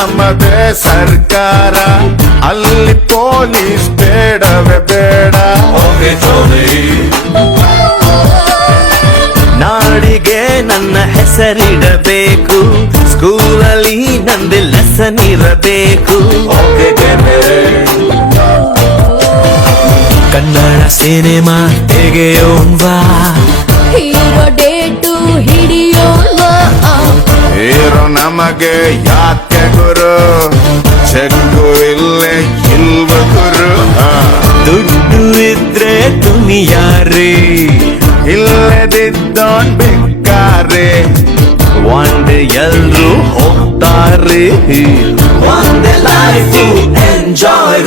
ನಮ್ಮದೇ ಸರ್ಕಾರ, ಅಲ್ಲಿ ಪೊಲೀಸ್ ಬೇಡವೇ ಬೇಡ. ನಾಡಿಗೆ ನನ್ನ ಹೆಸರಿಡಬೇಕು, ಸ್ಕೂಲಲ್ಲಿ ನಂದು ಲೆಸನ್ ಇರಬೇಕು. ಕನ್ನಡ ಸಿನಿಮಾ ತೆಗೆಯೋಣ್ವಾ, ಹೀರೋ ಡೇಟು ಹಿಡಿಯೋಣ್ವಾ. ಹೀರೋ ನಮಗೆ ಯಾಕೆ ಗುರು, ಚೆಕ್ಕು ಇಲ್ಲೇ ಇಲ್ವ ಗುರು. ದುಡ್ಡು ಇದ್ರೆ ದುನಿಯಾರಿ, ಇಲ್ಲದಿದ್ದೋನ್ ಬೇಕಾರೆ. ಒಂದೇ ಎಲ್ರು ಹೋಗ್ತಾರೆ, ಒಂದೇ ಲೈಫ್ ಎಂಜಾಯ್.